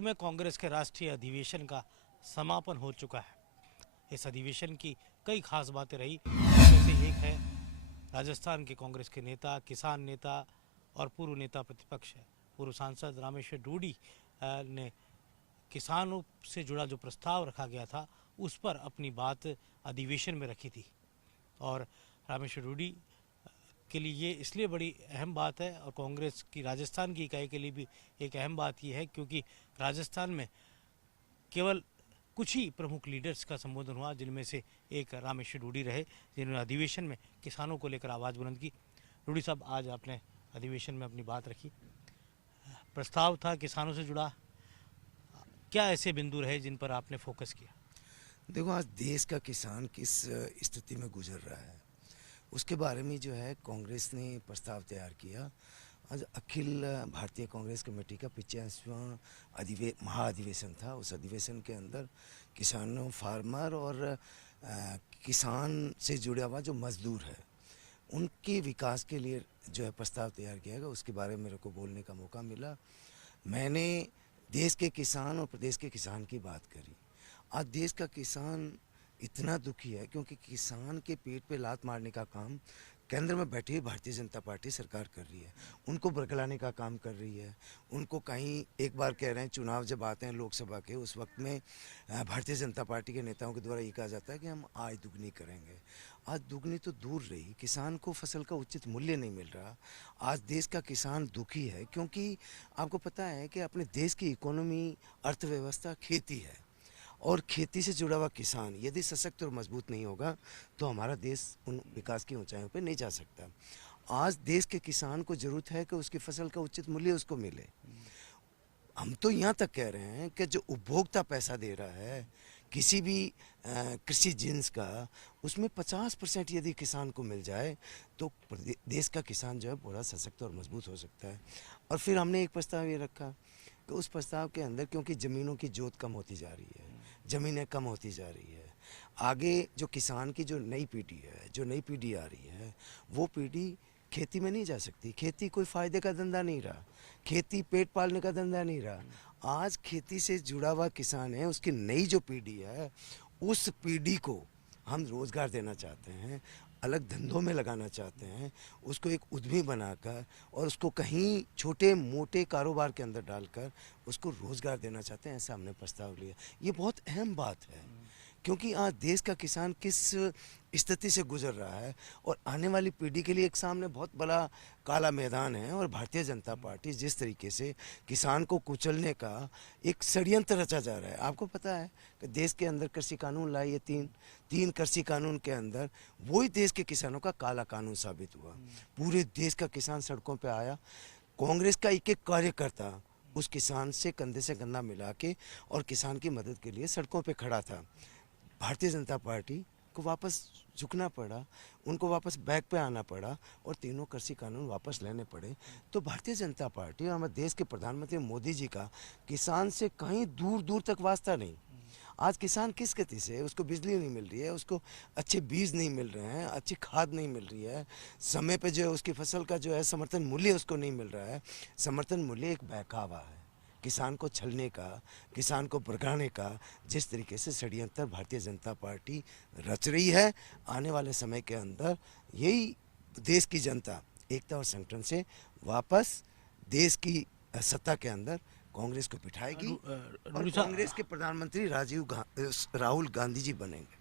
में कांग्रेस के राष्ट्रीय अधिवेशन का समापन हो चुका है। इस अधिवेशन की कई खास बातें रही, उनमें से एक है राजस्थान के कांग्रेस के नेता, किसान नेता और पूर्व नेता प्रतिपक्ष है पूर्व सांसद रामेश्वर डूडी ने किसानों से जुड़ा जो प्रस्ताव रखा गया था उस पर अपनी बात अधिवेशन में रखी थी। और रामेश्वर डूडी के लिए ये इसलिए बड़ी अहम बात है और कांग्रेस की राजस्थान की इकाई के लिए भी एक अहम बात ये है क्योंकि राजस्थान में केवल कुछ ही प्रमुख लीडर्स का संबोधन हुआ, जिनमें से एक रामेश्वर डूडी रहे, जिन्होंने अधिवेशन में किसानों को लेकर आवाज़ बुलंद की। डूडी साहब, आज आपने अधिवेशन में अपनी बात रखी, प्रस्ताव था किसानों से जुड़ा, क्या ऐसे बिंदु रहे जिन पर आपने फोकस किया? देखो, आज देश का किसान किस स्थिति में गुजर रहा है उसके बारे में जो है कांग्रेस ने प्रस्ताव तैयार किया। आज अखिल भारतीय कांग्रेस कमेटी का 85वां महाअधिवेशन था। उस अधिवेशन के अंदर किसानों, फार्मर और किसान से जुड़ा हुआ जो मजदूर है उनके विकास के लिए जो है प्रस्ताव तैयार किया गया। उसके बारे में मेरे को बोलने का मौका मिला। मैंने देश के किसान और प्रदेश के किसान की बात करी। आज देश का किसान इतना दुखी है क्योंकि किसान के पेट पे लात मारने का काम केंद्र में बैठी हुई भारतीय जनता पार्टी सरकार कर रही है। उनको बरगलाने का काम कर रही है। उनको कहीं एक बार कह रहे हैं, चुनाव जब आते हैं लोकसभा के उस वक्त में भारतीय जनता पार्टी के नेताओं के द्वारा ये कहा जाता है कि हम आय दुगनी करेंगे। आज दुगनी तो दूर रही, किसान को फसल का उचित मूल्य नहीं मिल रहा। आज देश का किसान दुखी है क्योंकि आपको पता है कि अपने देश की इकोनॉमी, अर्थव्यवस्था खेती है और खेती से जुड़ा हुआ किसान यदि सशक्त और मजबूत नहीं होगा तो हमारा देश उन विकास की ऊंचाइयों पर नहीं जा सकता। आज देश के किसान को जरूरत है कि उसकी फसल का उचित मूल्य उसको मिले। हम तो यहाँ तक कह रहे हैं कि जो उपभोक्ता पैसा दे रहा है किसी भी कृषि जिन्स का, उसमें 50% यदि किसान को मिल जाए तो देश का किसान जो है बड़ा सशक्त और मजबूत हो सकता है। और फिर हमने एक प्रस्ताव ये रखा कि उस प्रस्ताव के अंदर, क्योंकि ज़मीनों की जोत कम होती जा रही है, ज़मीनें कम होती जा रही है, आगे जो किसान की जो नई पीढ़ी है, जो नई पीढ़ी आ रही है, वो पीढ़ी खेती में नहीं जा सकती। खेती कोई फ़ायदे का धंधा नहीं रहा, खेती पेट पालने का धंधा नहीं रहा। आज खेती से जुड़ा हुआ किसान है, उसकी नई जो पीढ़ी है उस पीढ़ी को हम रोज़गार देना चाहते हैं, अलग धंधों में लगाना चाहते हैं, उसको एक उद्यमी बनाकर और उसको कहीं छोटे मोटे कारोबार के अंदर डालकर उसको रोज़गार देना चाहते हैं। ऐसा हमने प्रस्ताव लिया। ये बहुत अहम बात है क्योंकि आज देश का किसान किस स्थिति से गुजर रहा है और आने वाली पीढ़ी के लिए एक सामने बहुत बड़ा काला मैदान है। और भारतीय जनता पार्टी जिस तरीके से किसान को कुचलने का एक षड्यंत्र रचा जा रहा है, आपको पता है कि देश के अंदर कृषि कानून लाए, तीन कृषि कानून के अंदर वही देश के किसानों का काला कानून साबित हुआ। पूरे देश का किसान सड़कों पर आया। कांग्रेस का एक एक कार्यकर्ता उस किसान से कंधा मिला के और किसान की मदद के लिए सड़कों पे खड़ा था। भारतीय जनता पार्टी को वापस झुकना पड़ा, उनको वापस बैक पे आना पड़ा और तीनों कृषि कानून वापस लेने पड़े। तो भारतीय जनता पार्टी और हमारे देश के प्रधानमंत्री मोदी जी का किसान से कहीं दूर दूर तक वास्ता नहीं। आज किसान किस गति से है, उसको बिजली नहीं मिल रही है, उसको अच्छे बीज नहीं मिल रहे हैं, अच्छी खाद नहीं मिल रही है, समय पे जो है उसकी फसल का जो है समर्थन मूल्य उसको नहीं मिल रहा है। समर्थन मूल्य एक बहकावा है किसान को छलने का, किसान को भड़काने का। जिस तरीके से षड्यंत्र भारतीय जनता पार्टी रच रही है, आने वाले समय के अंदर यही देश की जनता एकता और संगठन से वापस देश की सत्ता के अंदर कांग्रेस को बिठाएगी और कांग्रेस के प्रधानमंत्री राहुल गांधी जी बनेंगे।